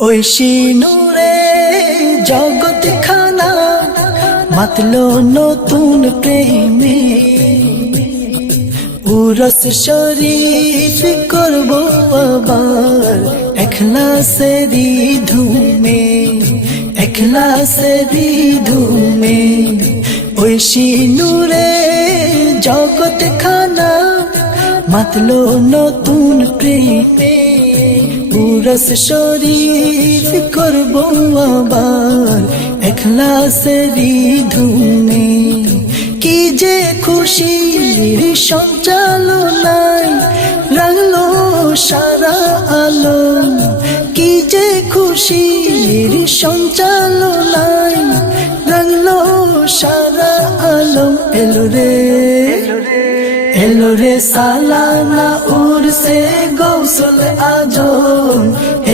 ঐশী নূরে জগৎ খানা মাতলো নতুন প্রেমে উরস শরীফ করব আবার এখলাসেরি ধুমে এখলাসেরি ধুমে ঐশী নূরে জগৎ খানা মাতলো নতুন প্রেমে উরস শরীফ করব আবার এখলাসেরি ধুমে কি যে খুশির সঞ্চালনায় রাঙলো সারা আলো কি যে খুশির সঞ্চালনায় রাঙলো সারা আলো এলো রে সালানা উরসে গৌসল আজম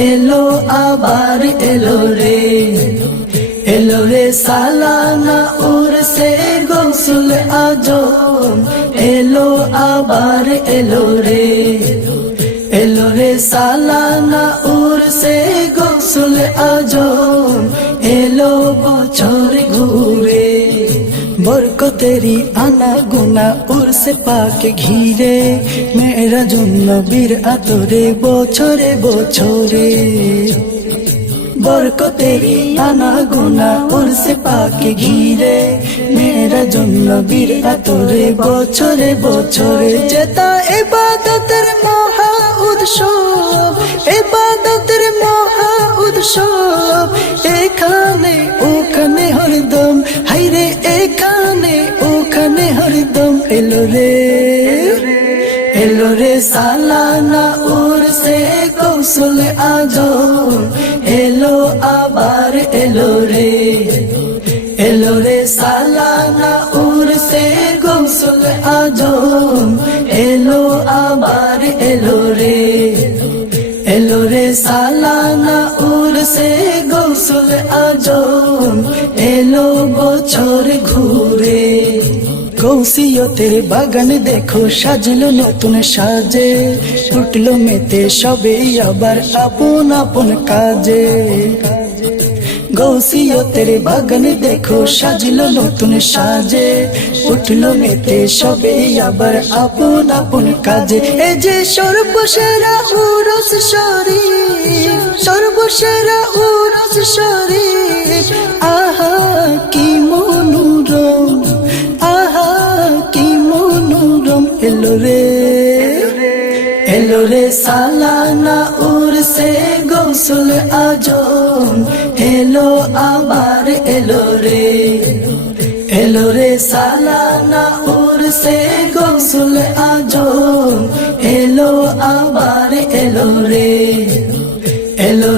এলো আবার এলো রে সালানা উরসে গৌসল আজম এলো আবার এলো রে সালানা উরসে গৌসল আজম এলো বছর ঘুরে বরকতেরি আনা গুনা উরসে পাকে ঘিরে মেরা জন্য বীর আতরে বছরে বছরে বরকতেরি আনা গুনা উরসে পাকে ঘিরে মেরা জন্য বীর আতরে বছরে বছরে যেতা ইবাদতের মহা উৎসব ইবাদতের মহা উৎসব এখানে ওখানে হরদম হাইরে এখানে ওখানে হরদম এলো রে সালানা উরসে গৌসল আজম এলো আবার এলো রে সালানা উরসে গৌসল আজম এলো আবার এলো রে সালানা উরসে গৌসল আজম এলো বছর ঘুরে গৌসিয়তের বাগান দেখো সাজলো নতুন সাজে উঠলো মেতে সবে আবার আপন আপন কাজে গৌসিয়তের বাগান দেখো সাজলো নতুন সাজে উঠলো মেতে সবে আবার আপন আপন কাজে এ যে সর্বসেরা উরস শরীফ সর্বসেরা উরস শরীফ আহা কি মনোরম আহা কি মনোরম এলো রে সালানা উরসে গৌসল আজম এলো আবার এলো রে সালানা উরসে গৌসল আজম এলো আবার এলো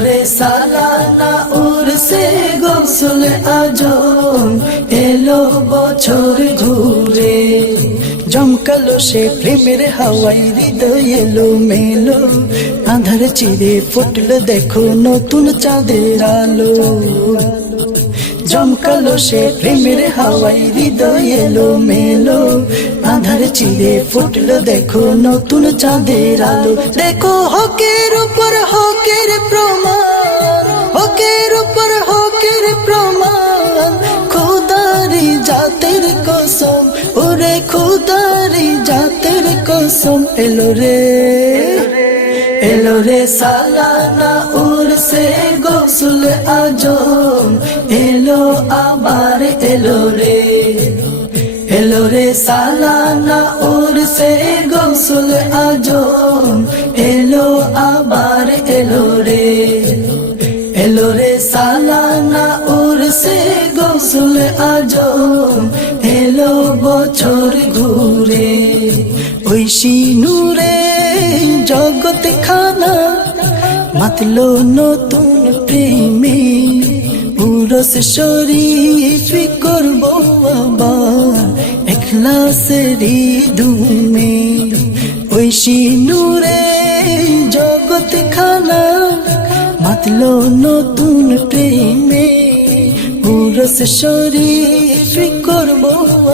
রে সালানা উরসে গৌসল আজম এলো বছর ঘুরে জমকালো সে প্রেমের হাওয়াই হৃদয় এলো মেলো আধার চিরে ফুটলো দেখো নতুন চাঁদের আলো জমকালো সে প্রেমের হাওয়াই হৃদয় এলো মেলো আধার চিরে ফুটলো দেখো নতুন চাঁদের আলো দেখো হকের উপর হকের প্রমাণ হকের উপর হকের প্রমাণ খোদারি জাতের কসম ওরে খোদারি জাতের কসম এলো রে সালানা উরসে গৌসল আজম এলো আবার এলো রে সালানা উরসে গৌসল আজম এলো আবার এলো রে সালানা উরসে গৌসল আজম এলো বছর ঘুরে ঐশী নূরে জগৎ খানা মাতলো নতুন প্রেমে উরস শরীফ করব আবার এখলাসেরি ধুমে ঐশী নূরে জগৎ খানা মাতলো নতুন প্রেমে উরস শরীফ করব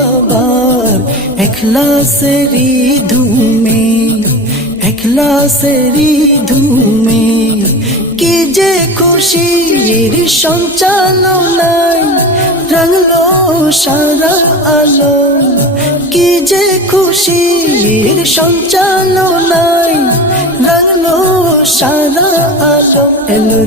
আবার এখলাসেরি ধুমে এখলাসেরি ধুমে কি যে খুশির সঞ্চালনায় রাঙলো সারা আলো, কি যে খুশির সঞ্চালনায় রাঙলো সারা আলো। এলো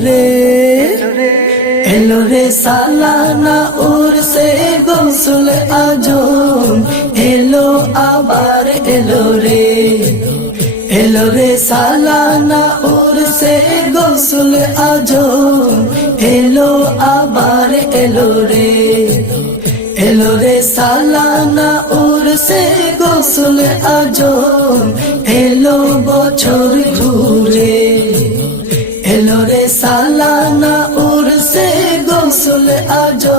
রে সালানা উরসে গোসল আজম, এলো আবার এলো রে সালানা উরসে গোসল আজম, এলো আবার এলো রে সালানা উরসে গোসল আজম, এলো বছর ঘুরে। এলো রে সালানা উরসে গোসল আজম।